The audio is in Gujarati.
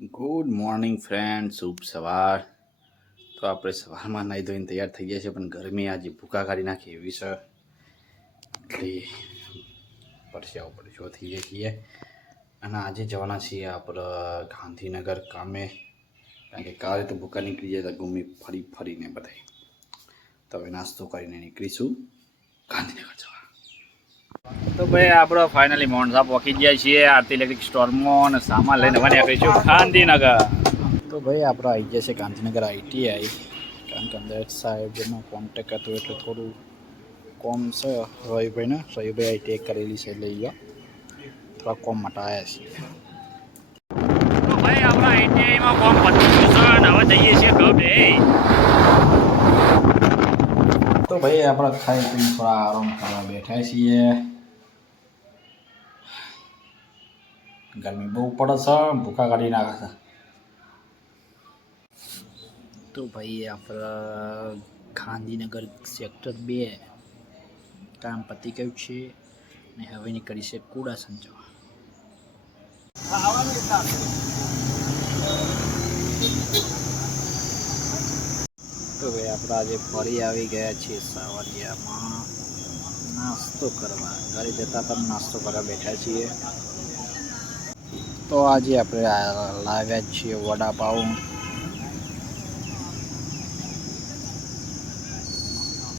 ગુડ મોર્નિંગ ફ્રેન્ડ, શુભ સવાર. તો આપણે સવારમાં નાહી ધોઈને તૈયાર થઈ ગયા છે, પણ ગરમી આજે ભૂકા કાઢી નાખી એવી છે એટલે પરસ્યા ઉપર જો થઈ જાય છીએ. અને આજે જવાના છીએ આપણે ગાંધીનગર કામે, કારણ કે કાલે તો ભૂકા નીકળી જાય તો ઘૂમી ફરીને બધાય. તો હવે નાસ્તો કરીને નીકળીશું ગાંધીનગર જવા. તો ભાઈ આપણે ફાઇનલી મોણસા પહોંચી ગયા છીએ આરતી ઇલેક્ટ્રિક સ્ટોરમાં અને સામાન લઈને હવે નીકળીશું ગાંધીનગર. તો ભાઈ આપણે આવી ગયા છે ગાંધીનગર ITI, કારણ કે અંદર સાહેબનો કોન્ટેક હતો એટલે થોડું કોમ છે રવિભાઈને. રવિભાઈ ITI કરેલી છે લઈ ગયા, થોડા કોમ માટે આવ્યા છીએ. તો ભાઈ આપણા ITIમાં કોમ પતી ગયું છે, હવે જઈએ છીએ ગમે. તો ભાઈ આપણે ખાઈ પીને થોડા આરામ કરવા બેઠા છીએ. ગરમી બહુ પડે છે, ભૂકા કાઢી નાખે છે. તો ભાઈ આપણે ગાંધીનગર સેક્ટર 2 કામ પતી ગયું છે ને હવે નીકળી છે કુડાસન જવા. તો ભાઈ આપણે આજે ફરી આવી ગયા છીએ સાવરિયામાં નાસ્તો કરવા. ઘરે જતા પણ નાસ્તો કરવા બેઠા છીએ. તો આજે આપણે લાવ્યા છીએ વડાપાઉં